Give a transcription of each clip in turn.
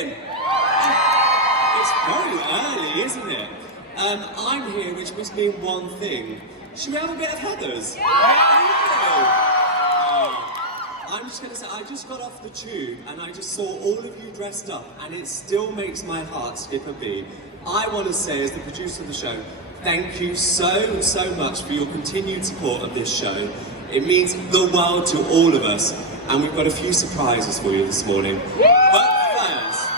in? It's very early, isn't it? I'm here, which must mean one thing. Should we have a bit of Heather's? I'm just going to say, I just got off the tube and I just saw all of you dressed up and it still makes my heart skip a beat. I want to say, as the producer of the show, thank you so, so much for your continued support of this show. It means the world to all of us, and we've got a few surprises for you this morning. But first,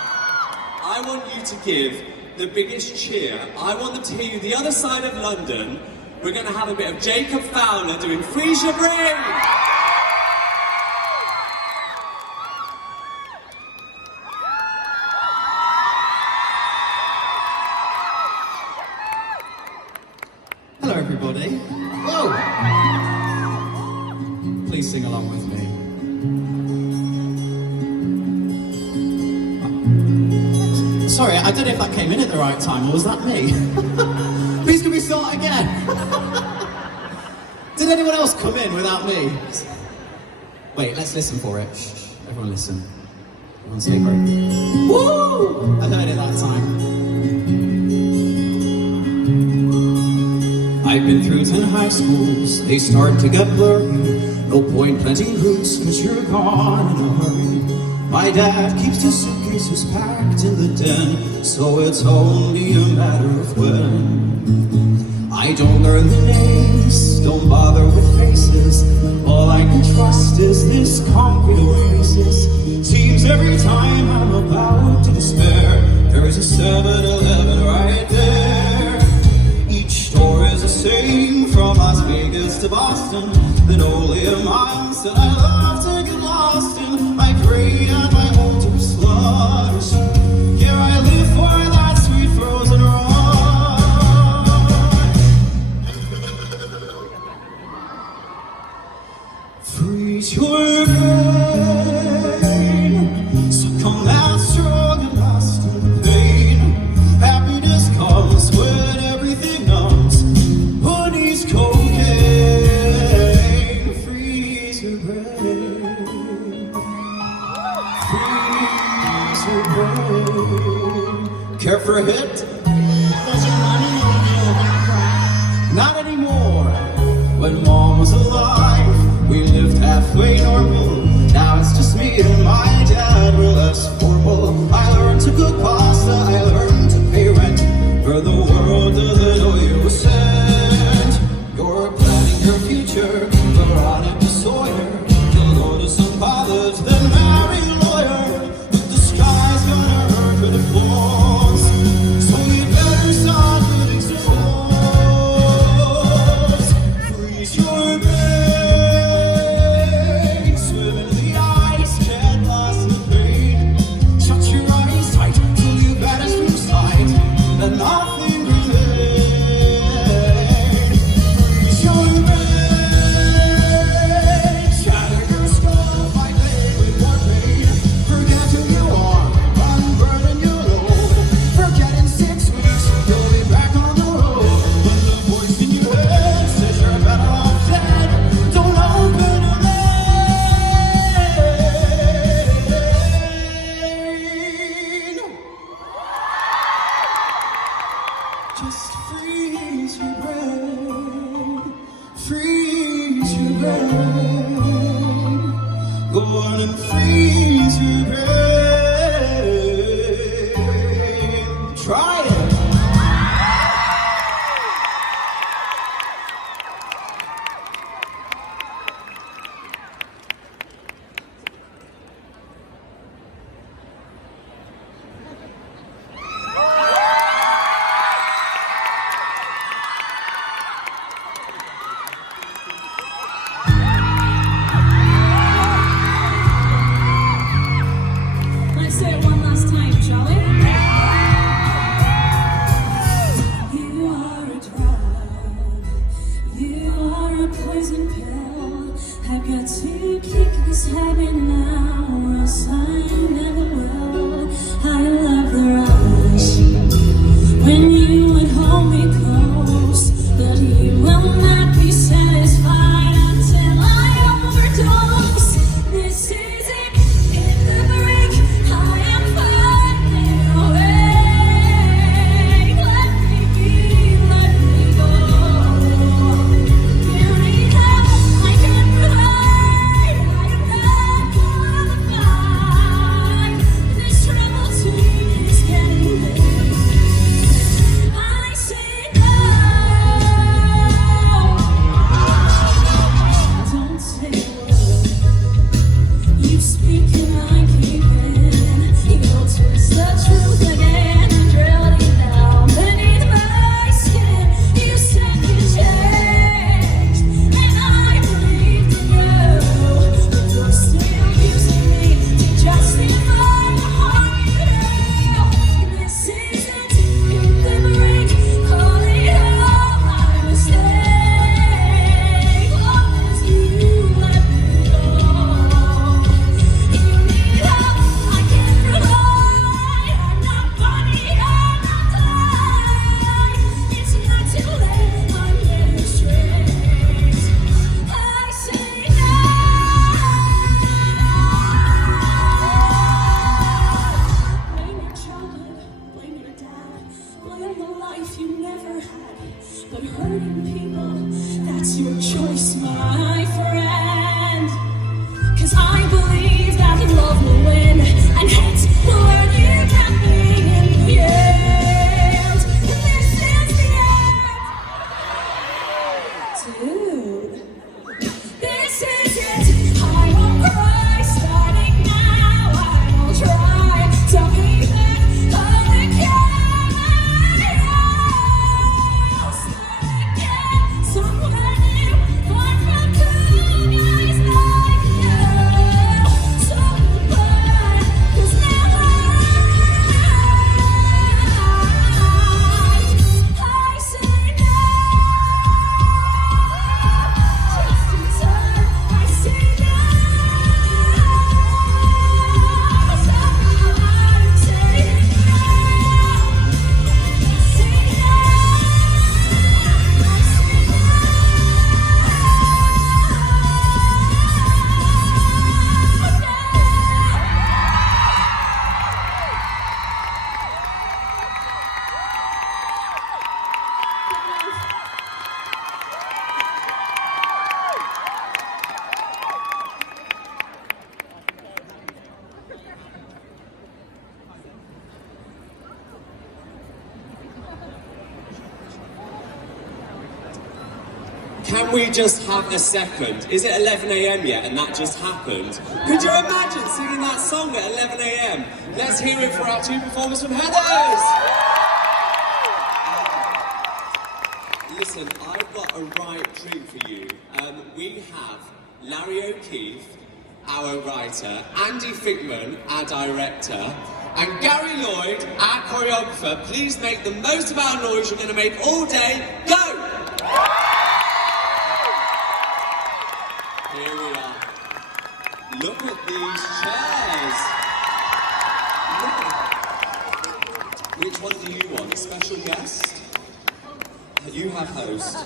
I want you to give the biggest cheer. I want them to hear you the other side of London. We're going to have a bit of Jacob Fowler doing Freeze Your Brain. Hello everybody. Whoa! Please sing along with me. Sorry, I don't know if that came in at the right time, or was that me? Please can we start again? Did anyone else come in without me? Wait, let's listen for it. Shh, everyone listen. Everyone say great. Woo! I heard it that time. I've been through 10 high schools, they start to get blurry. No point planting roots, cause you're gone in a hurry. My dad keeps the suitcases packed in the den, so it's only a matter of when. I don't learn the names, don't bother with faces. All I can trust is this concrete oasis. Seems every time I'm about to despair, there is a 7-Eleven right there. Each store is the same, from Las Vegas to Boston. Then only a mile that I love to get lost in. My gray and my older slush. Here I live for that sweet frozen rush. Freeze your brain, succumb that strong and lasting pain. Happiness comes when everything numbs. Honey's cocaine. Freeze your brain. Freeze your brain. Care for a hit? Does your mommy know you do that crap? Not anymore. When mom was alive, we lived halfway normal. Now it's just me and my dad, we're less formal. I learned to cook pasta, I learned to pay rent. For the world doesn't know you were sent. You're planning your future, Veronica Sawyer. You'll go to some college, then marry a lawyer. But the sky's gonna hurt when it falls, so you better start building some walls. Freeze your brain, swim in the ice, get lost in the pain. Shut your eyes tight till you vanish from sight, and nothing remains. Freeze your brain, shatter your skull, fight with your pain. Forget who you are, unburden your load. Forget in 6 weeks, you'll be back on the road. When the voice in your head says you're better off dead, don't open a vein. Just freeze your brain, freeze your brain. Go on and freeze your brain. Try it. can we just have a second? Is it 11 a.m. yet and that just happened? Could you imagine singing that song at 11 a.m? Let's hear it for our two performers from Heathers! Listen, I've got a right treat for you. We have Larry O'Keefe, our writer, Andy Fickman, our director, and Gary Lloyd, our choreographer. Please make the most of our noise you're going to make all day. Go! Here we are. Look at these chairs. Look. Which one do you want? A special guest? You have host.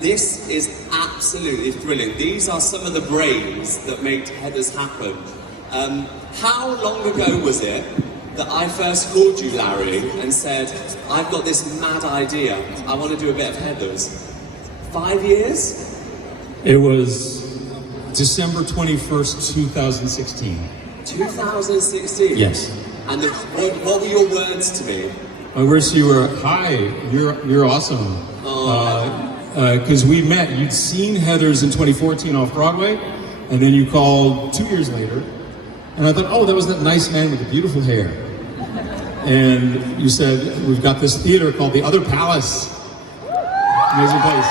This is absolutely thrilling. These are some of the brains that made Heathers happen. How long ago was it that I first called you, Larry, and said, I've got this mad idea. I want to do a bit of Heathers. 5 years? It was December 21st, 2016. 2016? Yes. And what were your words to me? My words to you were, hi, you're awesome. Because we met, you'd seen Heathers in 2014 off Broadway, and then you called 2 years later, and I thought, oh, that was that nice man with the beautiful hair. And you said, we've got this theater called the Other Palace. Amazing place.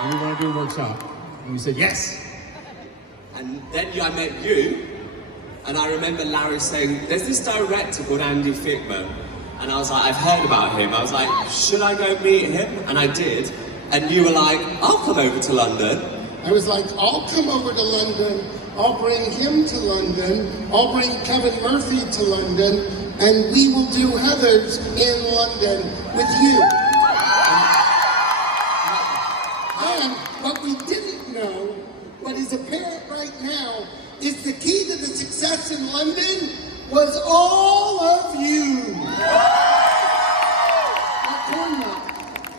And we want to do a workshop. And you said, yes. And then I met you, and I remember Larry saying, there's this director called Andy Fickman. And I was like, I've heard about him. I was like, should I go meet him? And I did. And you were like, I'll come over to London. I was like, I'll come over to London. I'll bring him to London. I'll bring Kevin Murphy to London. And we will do Heathers in London with you. And what we didn't know, what is apparent right now, is the key to the success in London was all of you.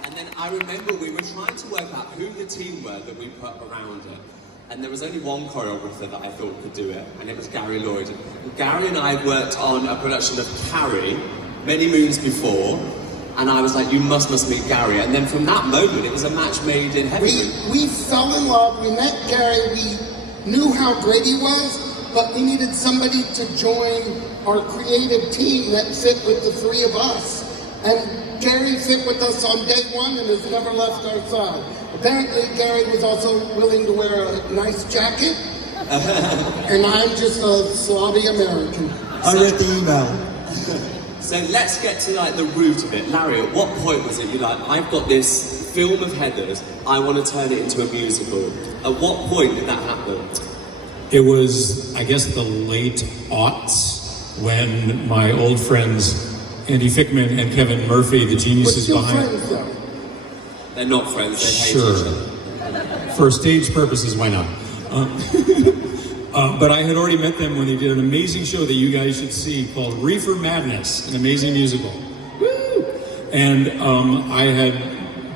And then I remember we were trying to work out who the team were that we put around it. And there was only one choreographer that I thought could do it, and it was Gary Lloyd. And Gary and I worked on a production of Carrie many moons before, and I was like, you must meet Gary. And then from that moment, it was a match made in heaven. We fell in love, we met Gary, we knew how great he was, but we needed somebody to join our creative team that fit with the three of us. And Gary fit with us on day one and has never left our side. Apparently, Gary was also willing to wear a nice jacket, and I'm just a slobby American. I read the email. So let's get to like the root of it. Larry, at what point was it you like, I've got this film of Heathers, I want to turn it into a musical? At what point did that happen? It was, I guess, the late aughts when my old friends Andy Fickman and Kevin Murphy, the geniuses behind. Friends, though? They're not friends, they hate Sure. each other. For stage purposes, why not? But I had already met them when they did an amazing show that you guys should see called Reefer Madness, an amazing musical. Woo! And I had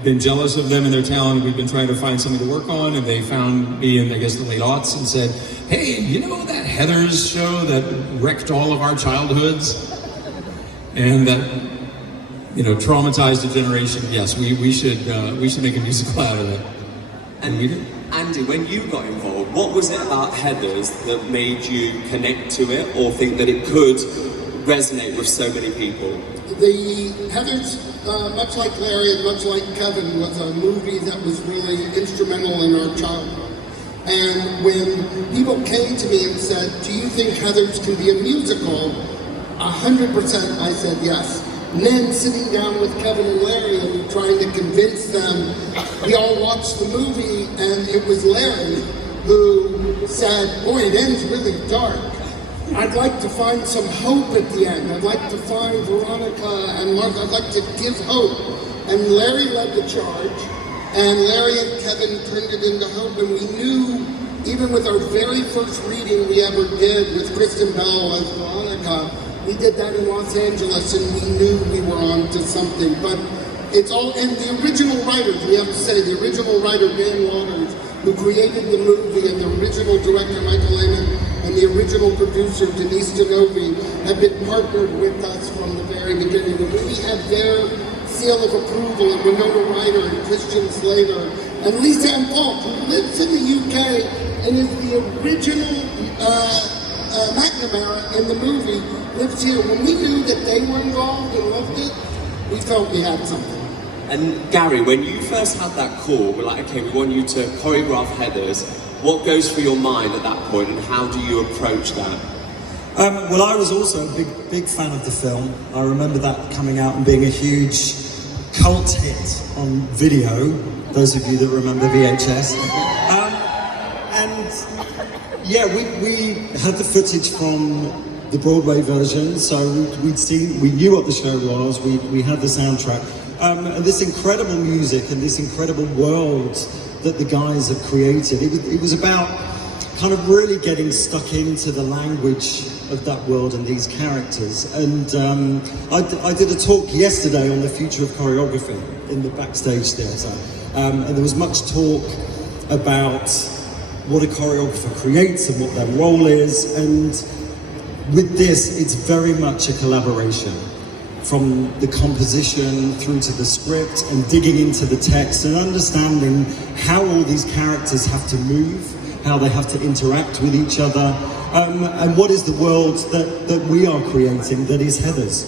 been jealous of them and their talent. We'd been trying to find something to work on, and they found me in, I guess, the late aughts and said, hey, you know that Heathers show that wrecked all of our childhoods? And that, you know, traumatized a generation. Yes, we should make a musical out of that. And we did. Andy, when you got involved, what was it about Heathers that made you connect to it or think that it could resonate with so many people? The Heathers, much like Larry and much like Kevin, was a movie that was really instrumental in our childhood. And when people came to me and said, do you think Heathers can be a musical? 100% I said yes. And then sitting down with Kevin and Larry and trying to convince them, we all watched the movie, and it was Larry who said, boy, it ends really dark. I'd like to find some hope at the end. I'd like to find Veronica and Mark. I'd like to give hope. And Larry led the charge, and Larry and Kevin turned it into hope, and we knew, even with our very first reading we ever did with Kristen Bell as Veronica, we did that in Los Angeles, and we knew we were on to something. But it's all, and the original writers, we have to say, the original writer, Dan Waters, who created the movie, and the original director, Michael Lehman, and the original producer, Denise Denovi, have been partnered with us from the very beginning. The movie had their seal of approval, and Winona Ryder and Christian Slater, and Lisa Ann Falk, who lives in the UK and is the original McNamara in the movie, lives here. When we knew that they were involved and loved it, we felt we had something. And Gary, when you first had that call, we're like, okay, we want you to choreograph Heathers. What goes through your mind at that point, and how do you approach that? Well, I was also a big fan of the film. I remember that coming out and being a huge cult hit on video, those of you that remember VHS. And yeah, we had the footage from the Broadway version, so we knew what the show was, we had the soundtrack. And this incredible music and this incredible world that the guys have created. It was about kind of really getting stuck into the language of that world and these characters. And I did a talk yesterday on the future of choreography in the backstage theatre. And there was much talk about what a choreographer creates and what their role is. And with this, it's very much a collaboration. From the composition through to the script and digging into the text and understanding how all these characters have to move, how they have to interact with each other, and what is the world that we are creating that is Heathers.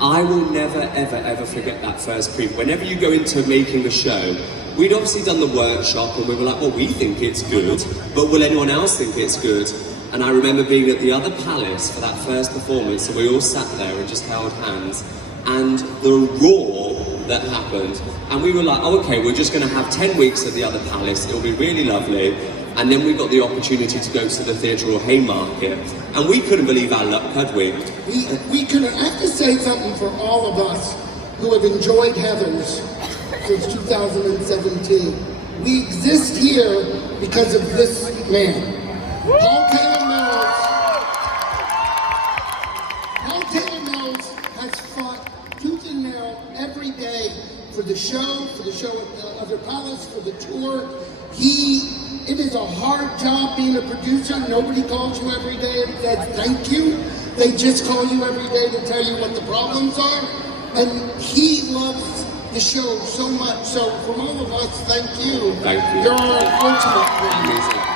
I will never, ever, ever forget that first preview. Whenever you go into making a show, we'd obviously done the workshop and we were like, well, we think it's good, but will anyone else think it's good? And I remember being at the other palace for that first performance, and we all sat there and just held hands, and the roar that happened, and we were like, oh, okay, we're just going to have 10 weeks at the other palace, it'll be really lovely. And then we got the opportunity to go to the theatre or Haymarket, and we couldn't believe our luck, could we? We couldn't. I have to say something for all of us who have enjoyed Heathers since 2017. We exist here because of this man. Paul Taylor Mills has fought tooth and nail every day for the show at the other palace, for the tour. It is a hard job being a producer. Nobody calls you every day and says thank you. They just call you every day to tell you what the problems are. And he loves the show so much. So from all of us, thank you. Thank you. You're unfortunate.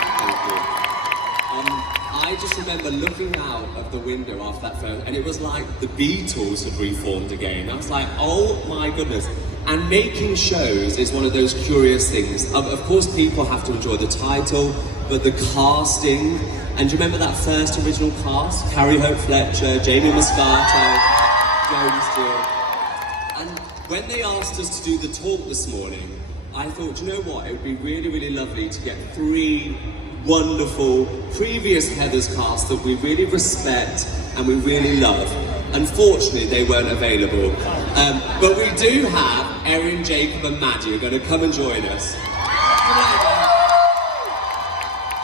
I just remember looking out of the window after that film, and it was like the Beatles had reformed again. I was like, oh my goodness. And making shows is one of those curious things. Of course, people have to enjoy the title, but the casting, and do you remember that first original cast? Carrie Hope Fletcher, Jamie Moscato, Joan Stewart. And when they asked us to do the talk this morning, I thought, you know what, it would be really, really lovely to get 3 wonderful previous Heathers cast that we really respect and we really love. Unfortunately, they weren't available. But we do have Erin, Jacob and Maddie are going to come and join us.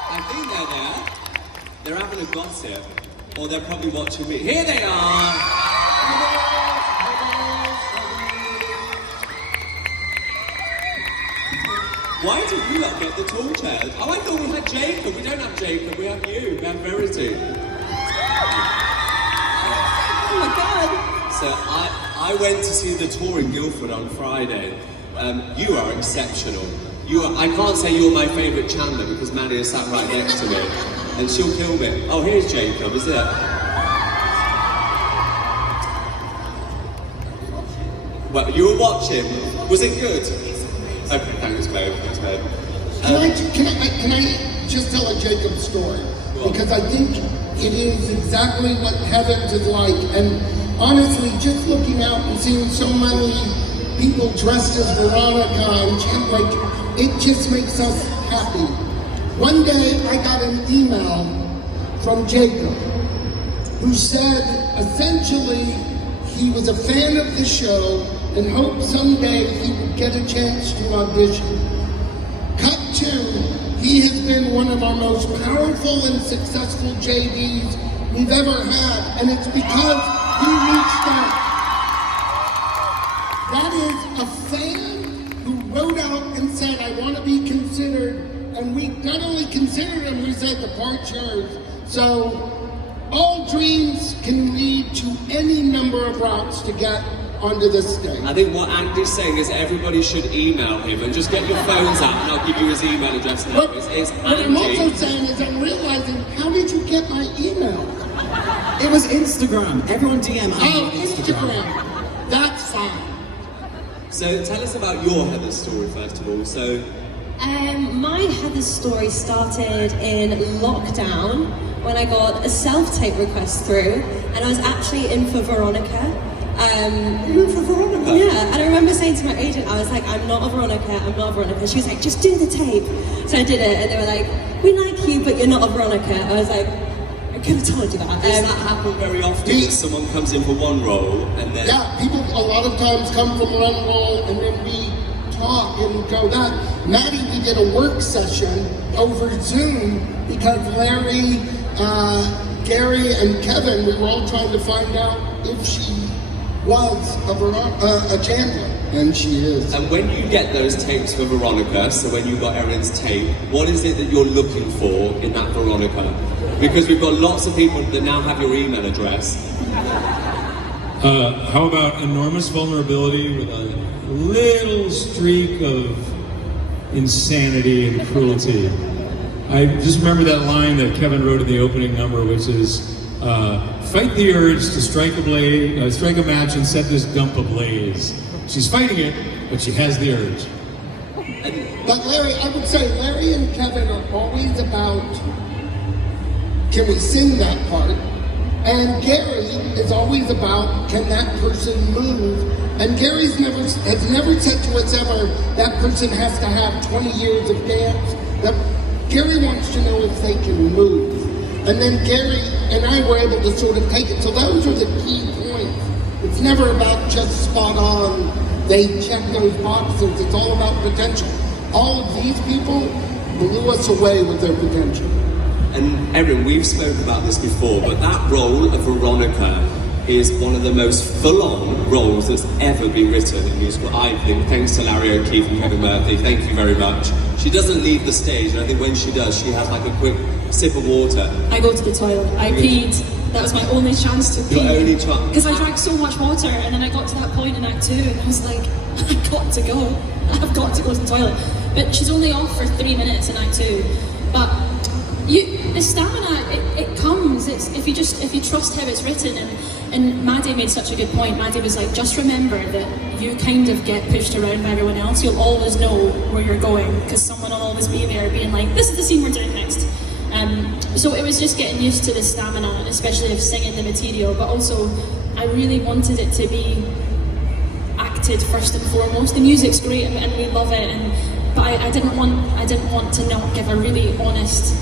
I think they're there. They're having a gossip, or they're probably watching me. Here they are! Why did you not get the tall chairs? Oh, I thought we had Jacob. We don't have Jacob, we have you. We have Verity. Oh my God! So I went to see the tour in Guildford on Friday. You are exceptional. I can't say you're my favourite Chandler because Maddie is sat right next to me. And she'll kill me. Oh, here's Jacob, is it? Well, you were watching. Was it good? Okay, thanks, babe. Thanks, babe. Can I just tell a Jacob story? Because I think it is exactly what Heathers is like. And honestly, just looking out and seeing so many people dressed as Veronica and like, it just makes us happy. One day I got an email from Jacob who said essentially he was a fan of the show and hoped someday he would get a chance to audition. Cut to, he has been one of our most powerful and successful JDs we've ever had, and it's because he reached out. That is a fan who wrote out and said, I want to be considered, and we not only considered him, we said the part's yours. So all dreams can lead to any number of routes to get onto this stage. I think what Andy's saying is everybody should email him and just get your phones out and I'll give you his email address now. It's What I'm also Andy. saying is I'm realizing, how did you get my email? It was Instagram. Everyone DM Andy Oh, on Instagram. That's fine. So tell us about your Heather story first of all. So My Heather story started in lockdown when I got a self-tape request through, and I was actually in for Veronica. you for Veronica? Yeah, and I remember saying to my agent, I was like, I'm not a Veronica. She was like, just do the tape. So I did it, and they were like, we like you, but you're not a Veronica. I was like, I could have told you that. Does that happen very often? That someone comes in for one role and then... Yeah, people a lot of times come from one role and then we talk and go that. Maddie, we did a work session over Zoom because Larry, Gary, and Kevin, we were all trying to find out if she was a Chandler, and she is. And when you get those tapes for Veronica, so when you got Erin's tape, what is it that you're looking for in that Veronica? Because we've got lots of people that now have your email address. How about enormous vulnerability with a little streak of insanity and cruelty? I just remember that line that Kevin wrote in the opening number, which is, fight the urge to strike a match and set this dump ablaze. She's fighting it, but she has the urge. But Larry, I would say Larry and Kevin are always about, can we sing that part? And Gary is always about, can that person move? And Gary has never said to us ever, that person has to have 20 years of dance. Gary wants to know if they can move. And then Gary and I were able to sort of take it. So those are the key points. It's never about just spot on, they check those boxes. It's all about potential. All of these people blew us away with their potential. And Erin, we've spoken about this before, but that role of Veronica is one of the most full-on roles that's ever been written in musical, I think, thanks to Larry O'Keefe and Kevin Murphy. Thank you very much. She doesn't leave the stage, and I think when she does, she has like a quick sip of water. I go to the toilet. I peed. That was my only chance to pee. Your only chance. Because I drank so much water, and then I got to that point in Act 2, and I was like, I've got to go. I've got to go to the toilet. But she's only off for 3 minutes in Act 2. But the stamina, it comes. It's if you trust how it's written. And Maddie made such a good point. Maddie was like, just remember that you kind of get pushed around by everyone else. You'll always know where you're going because someone will always be there being like, this is the scene we're doing next. So it was just getting used to the stamina, especially of singing the material, but also I really wanted it to be acted first and foremost. The music's great and we love it, but I didn't want to not give a really honest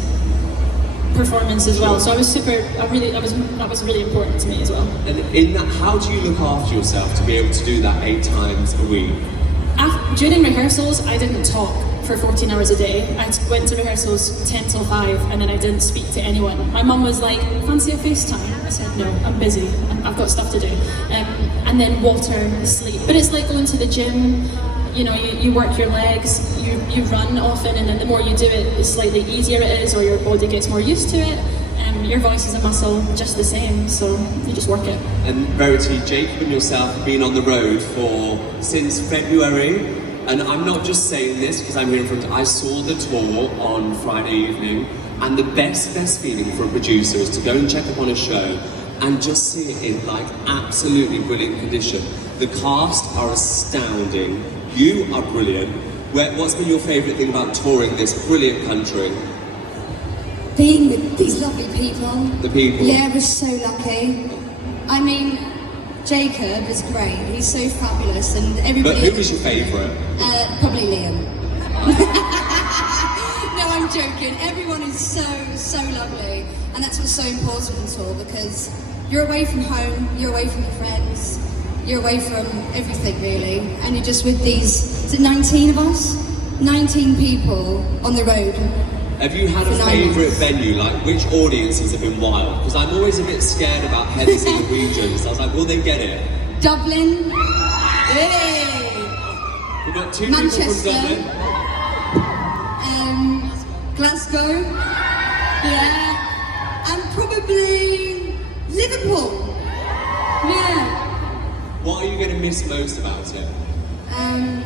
performance as well. So that was really important to me as well. And in that, how do you look after yourself to be able to do that 8 times a week? During rehearsals, I didn't talk for 14 hours a day. I went to rehearsals 10 till 5 and then I didn't speak to anyone. My mum was like, fancy a FaceTime? I said, no, I'm busy. I've got stuff to do. And then water, sleep. But it's like going to the gym. You know, you work your legs, you run often, and then the more you do it, the slightly easier it is, or your body gets more used to it. Your voice is a muscle, just the same, so you just work it. And Verity, Jacob and yourself have been on the road since February, and I'm not just saying this because I'm here in front. I saw the tour on Friday evening, and the best feeling for a producer is to go and check up on a show and just see it in like absolutely brilliant condition. The cast are astounding. You are brilliant. What's been your favourite thing about touring this brilliant country? Being with these lovely people. The people. Yeah, we're so lucky. I mean, Jacob is great. He's so fabulous, and everybody. But who was your favourite? Probably Liam. No, I'm joking. Everyone is so lovely, and that's what's so important in tour because you're away from home, you're away from your friends, you're away from everything really, and you're just with these. Is it 19 of us? 19 people on the road. Have you had a favourite venue? Like, which audiences have been wild? Because I'm always a bit scared about headers in the regions. I was like, will they get it? Dublin. Hey. We've got 2 Manchester. people from Dublin. Glasgow. Yeah. And probably Liverpool. Yeah. What are you going to miss miss most about it? I'm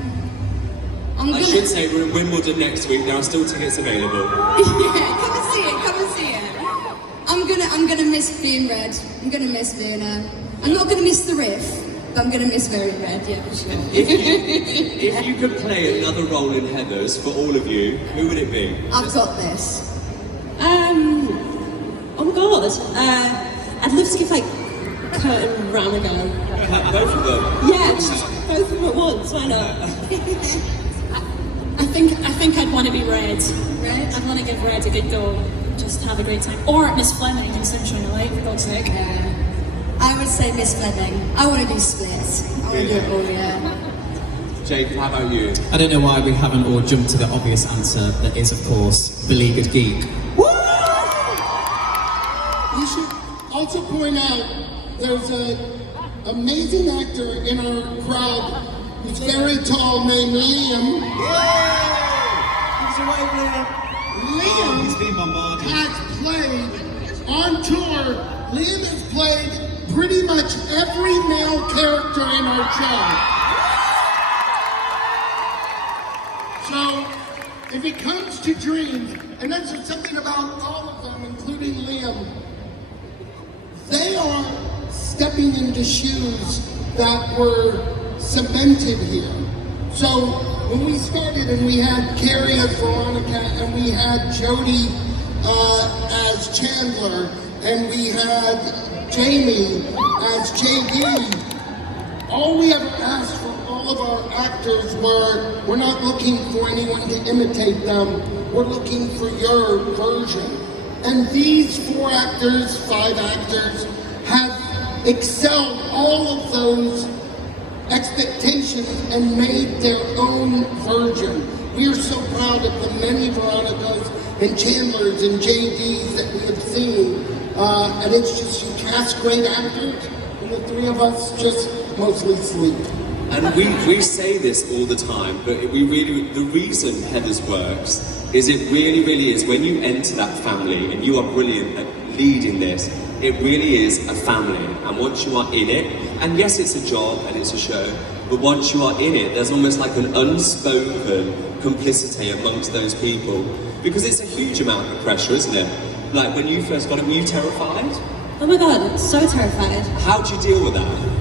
I gonna. should say we're in Wimbledon next week. There are still tickets available. Yeah, come and see it. Come and see it. I'm gonna miss being red. I'm gonna miss being I'm not gonna miss the riff, but I'm gonna miss very red. Yeah, for sure. If you could play another role in Heathers for all of you, who would it be? I've got this. Oh my god. I'd love to give like Kurt and Ram a go. Both of them. Yeah, just both of them at once. Why not? I think I'd want to be Red. Red? I'd want to give Red a good go. Just have a great time. Or Miss Fleming in Sunshine and Light, for God's sake. Yeah. I would say Miss Fleming. I want to do splits. I want to do it all. Yeah. Jake, how about you? I don't know why we haven't all jumped to the obvious answer that is, of course, Beleaguered Geek. We should also point out there's an amazing actor in our crowd who's very tall named Liam. Liam He's been bombarded. has played on tour. Liam has played pretty much every male character in our show. So, if it comes to dreams, and that's something about all of them, including Liam, they are stepping into shoes that were cemented here. So when we started and we had Carrie as Veronica and we had Jody as Chandler and we had Jamie as JD, all we ever asked from all of our actors we're not looking for anyone to imitate them, we're looking for your version. And these 4 actors, 5 actors, have excelled all of those expectations and made their own version. We are so proud of the many Veronicas and Chandlers and JDs that we have seen. And it's just, you cast great actors, and the 3 of us just mostly sleep. And we say this all the time, but the reason Heathers works is it really is when you enter that family, and you are brilliant at leading this, it really is a family. And once you are in it, and yes, it's a job and it's a show, but once you are in it, there's almost like an unspoken complicity amongst those people, because it's a huge amount of pressure, isn't it? Like when you first got it, were you terrified? Oh my god, so terrified. How do you deal with that?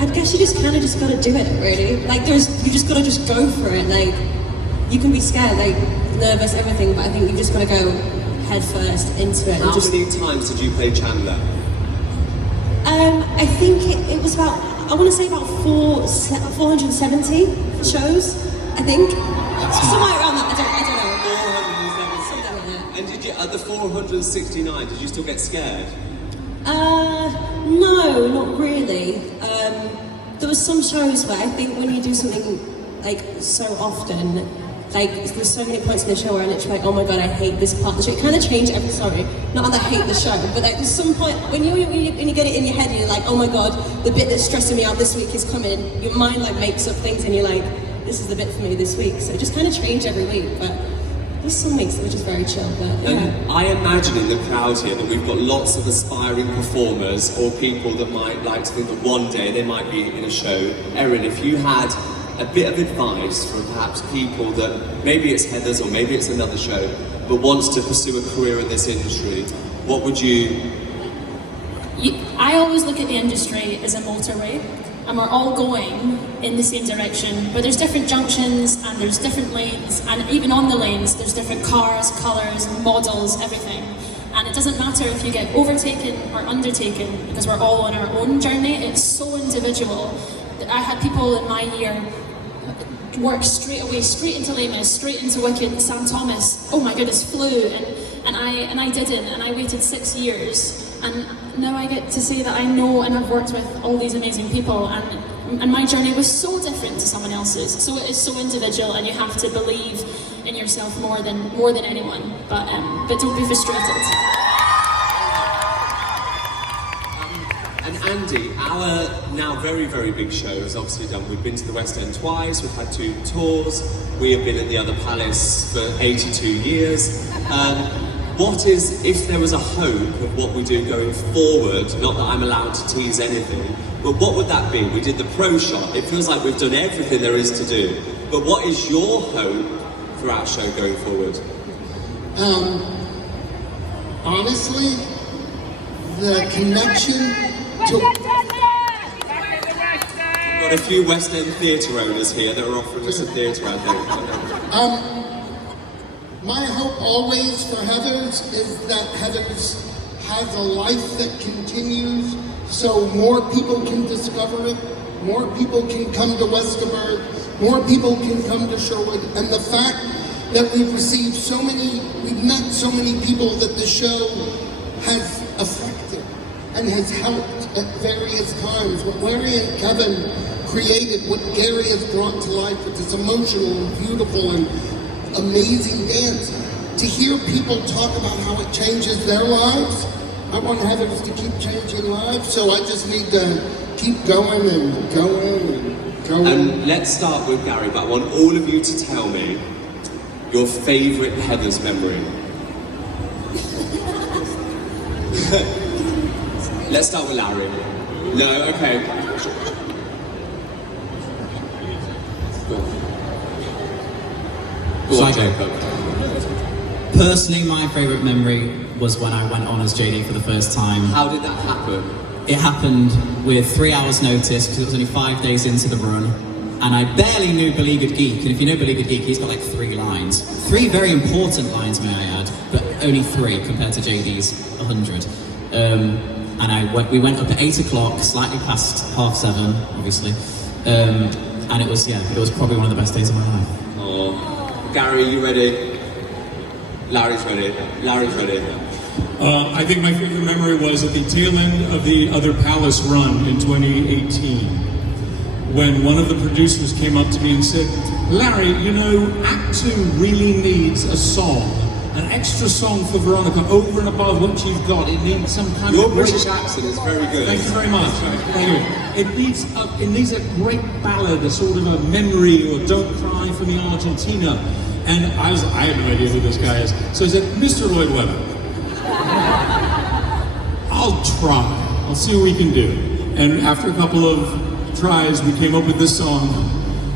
I guess you just kind of just gotta do it, really. Like you just gotta just go for it. Like you can be scared, like nervous, everything, but I think you just gotta go head first into it. How many times did you play Chandler? I think it was about, I want to say about 470 shows, I think. Somewhere around that, I don't know. 470. Something like that. And did you, at the 469, did you still get scared? No, not really. There was some shows where I think when you do something like so often, like there's so many points in the show where I'm literally like, oh my god, I hate this part of the show. It kind of changed every, sorry, not that I hate the show, but like there's some point when you get it in your head and you're like, oh my god, the bit that's stressing me out this week is coming. Your mind like makes up things and you're like, this is the bit for me this week. So it just kind of changed every week, but there's some weeks that were just very chill. But yeah. And I imagine in the crowd here that we've got lots of aspiring performers or people that might like to think that one day they might be in a show. Erin, if you had a bit of advice for perhaps people that maybe it's Heathers or maybe it's another show, but wants to pursue a career in this industry, what would you? I always look at the industry as a motorway, and we're all going in the same direction, but there's different junctions and there's different lanes, and even on the lanes there's different cars, colours, models, everything. And it doesn't matter if you get overtaken or undertaken, because we're all on our own journey. It's so individual. I had people in my year work straight away, straight into Les Mis, straight into Wicked, Sam Thomas. Oh my goodness, flew, and I didn't, and I waited 6 years, and now I get to say that I know and I've worked with all these amazing people, and my journey was so different to someone else's. So it is so individual, and you have to believe in yourself more than anyone. But don't be frustrated. And Andy, our now very, very big show is obviously done. We've been to the West End twice, we've had 2 tours, we have been at the Other Palace for 82 years. what is, if there was a hope of what we do going forward, not that I'm allowed to tease anything, but what would that be? We did the pro shot. It feels like we've done everything there is to do. But what is your hope for our show going forward? Honestly, the connection to... Got a few West End theatre owners here that are offering us a theatre, I think. My hope always for Heathers is that Heathers has a life that continues, so more people can discover it, more people can come to Westerburg, more people can come to Sherwood, and the fact that we've met so many people that the show has affected and has helped at various times. What Larry and Kevin created, what Gary has brought to life with this emotional and beautiful and amazing dance. To hear people talk about how it changes their lives, I want Heathers to keep changing lives, so I just need to keep going and going and going. And let's start with Gary, but I want all of you to tell me your favourite Heathers memory. Let's start with Larry. No, okay. Go on, Jacob. Personally, my favourite memory was when I went on as JD for the first time. How did that happen? It happened with 3 hours notice because it was only 5 days into the run. And I barely knew Beleaguered Geek, and if you know Beleaguered Geek, he's got like 3 lines. 3 very important lines, may I add, but only 3 compared to JD's 100. And we went up at 8 o'clock, slightly past 7:30, obviously. And it was probably one of the best days of my life. Oh, Gary, you ready? Larry's ready. Larry's ready. I think my favorite memory was at the tail end of the Other Palace run in 2018, when one of the producers came up to me and said, Larry, you know, Act 2 really needs a song, an extra song for Veronica over and above what you've got. It needs some kind Your of... British accent is very good. Thank you very much. Thank you. It needs a great ballad, a sort of a memory, or Don't Cry for Me Argentina. And I had no idea who this guy is. So I said, Mr. Lloyd Webber, I'll try. I'll see what we can do. And after a couple of tries, we came up with this song,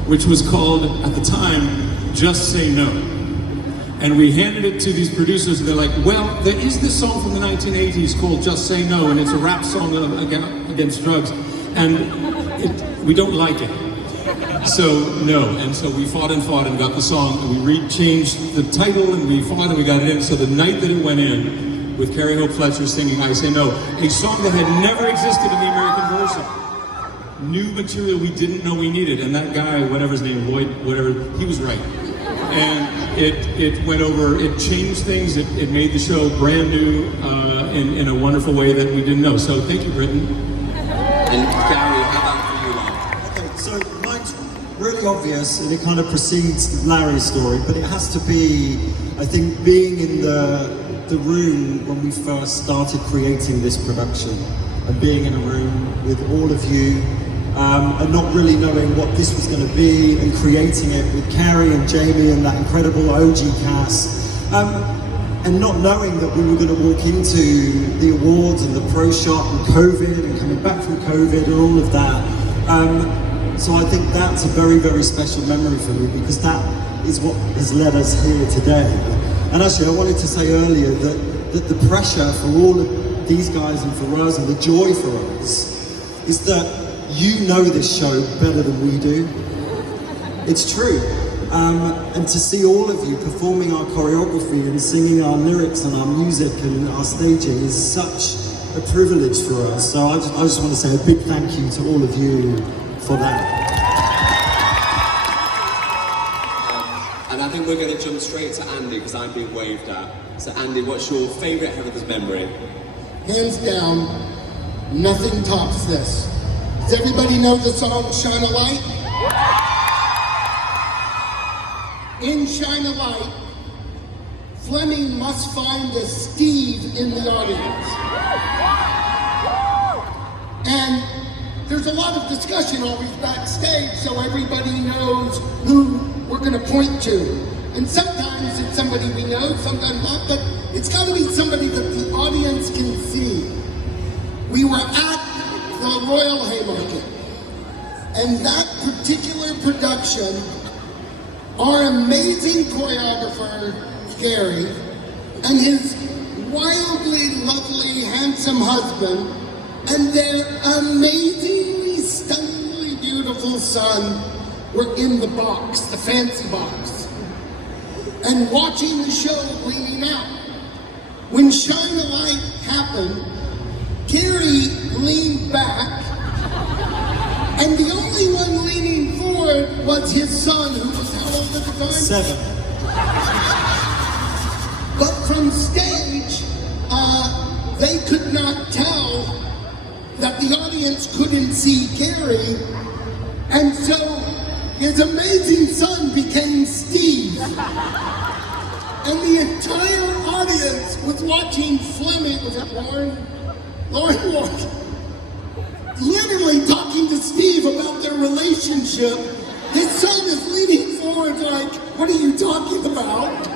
which was called, at the time, Just Say No. And we handed it to these producers, and they're like, well, there is this song from the 1980s called Just Say No, and it's a rap song against drugs, and we don't like it. So, no. And so we fought and got the song, and we changed the title, and we fought and we got it in. So the night that it went in, with Carrie Hope Fletcher singing I Say No, a song that had never existed in the American version. New material we didn't know we needed, and that guy, whatever his name, Lloyd, whatever, he was right. And it went over, it changed things, it made the show brand new in a wonderful way that we didn't know. So thank you, Britton. And Gary, how about for you, Larry? Okay, so mine's really obvious, and it kind of precedes Larry's story, but it has to be, I think, being in the room when we first started creating this production, and being in a room with all of you, and not really knowing what this was going to be, and creating it with Carrie and Jamie and that incredible OG cast, and not knowing that we were going to walk into the awards and the pro shot and COVID and coming back from COVID and all of that. So I think that's a very, very special memory for me, because that is what has led us here today. And actually, I wanted to say earlier that the pressure for all of these guys and for us, and the joy for us, is that you know this show better than we do. It's true. And to see all of you performing our choreography and singing our lyrics and our music and our staging is such a privilege for us. So I just want to say a big thank you to all of you for that. And I think we're going to jump straight to Andy, because I'm being waved at. So Andy, what's your favourite Heathers memory? Hands down, nothing tops this. Does everybody know the song Shine a Light? In Shine a Light, Fleming must find a Steve in the audience. And there's a lot of discussion always backstage, so everybody knows who we're going to point to. And sometimes it's somebody we know, sometimes not, but it's got to be somebody that the audience can see. We were at the Royal Haymarket, and that particular production, our amazing choreographer, Gary, and his wildly lovely, handsome husband, and their amazingly, stunningly beautiful son were in the box, the fancy box, and watching the show leaning out. When Shine a Light happened, Gary leaned back, and the only one leaning forward was his son, who was how old at the time? 7. But from stage, they could not tell that the audience couldn't see Gary, and so his amazing son became Steve. And the entire audience was watching Fleming, was it Lauren Ward, literally talking to Steve about their relationship. His son is leaning forward like, what are you talking about?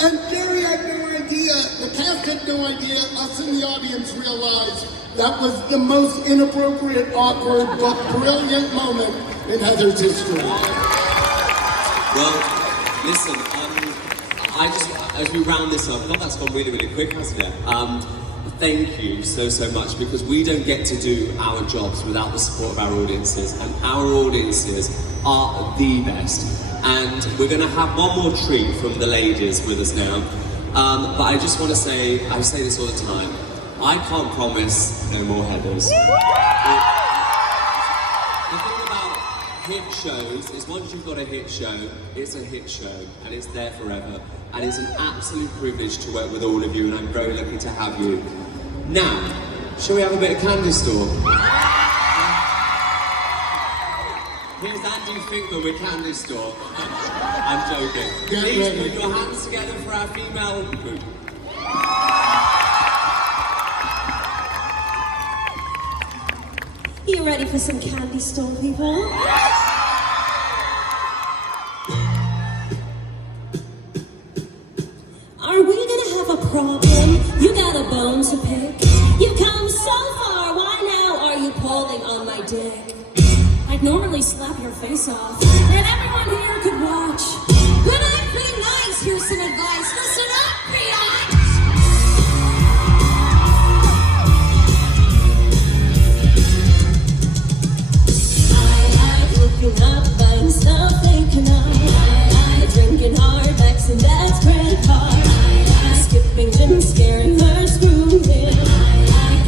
And Gary had no idea, the cast had no idea, us in the audience realized that was the most inappropriate, awkward, but brilliant moment in Heather's history. Well, listen, as we round this up, God, that's gone really, really quick, hasn't it? Thank you so much, because we don't get to do our jobs without the support of our audiences, and our audiences are the best. And we're going to have one more treat from the ladies with us now. But I just want to say, I say this all the time, I can't promise no more Heathers. The thing about hit shows is once you've got a hit show, it's a hit show, and it's there forever. And it's an absolute privilege to work with all of you, and I'm very lucky to have you. Now, shall we have a bit of candy store? Here's Andy Finkler with Candy Store. I'm joking. Please put your hands together for our female group. You ready for some candy store, people? Are we gonna have a problem? You got a bone to pick. You've come so far, why now are you pulling on my dick? I'd normally slap your face off, and everyone here could watch. But I'm pretty nice, here's some advice. Listen up, biatch! I looking up, buying stuff, thinking of. I drinking hard, vexing dad's credit card. Skipping gym, scaring her, screwing him.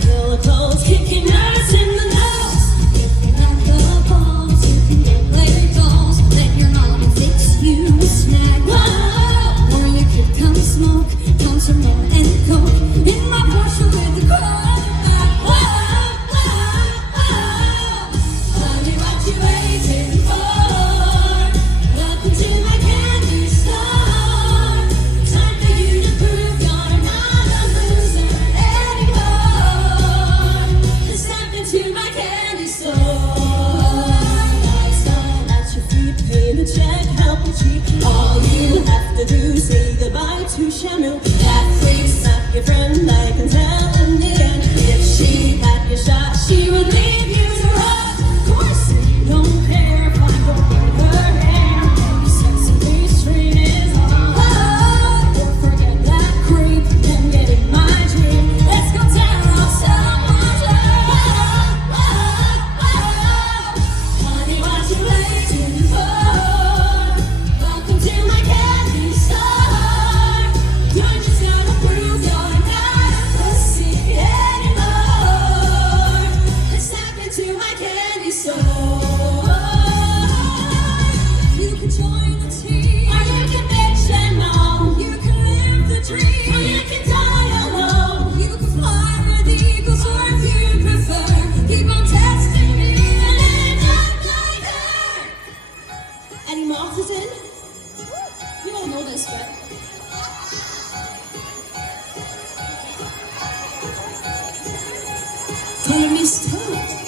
Kill a cold, kicking nurse in the nose. If you're not the balls, you can go play dolls. Let your mom fix you a snack. Whoa! Or you could come smoke, come some more and coke. In my Porsche with the quarterback. Whoa, whoa, whoa. Honey, what you waiting for? Welcome to my candy store. Time for you to prove you're not a loser anymore. Step into my candy store. Nice time at your feet, pay the check, help you cheap. All you have to do is say goodbye to Shamu. That freak's not your friend, I can tell in the end. If she had your shot, she would leave you to rot. Of course, you don't care if I go in her hair. Sexy street is on. Or forget that creep and get in my dream. Let's go tear off someone's love. Honey, what you waiting for? Welcome to my candy store. You're just gonna prove you're not a pussy anymore. Let's step into my candy store. You can join the team, or you can bitch and moan. You can live the dream, or you can die alone. You can fly with eagles, or if you prefer, keep on testing me and end up like her. Any martyrs in? You all know this bit. Time is tough.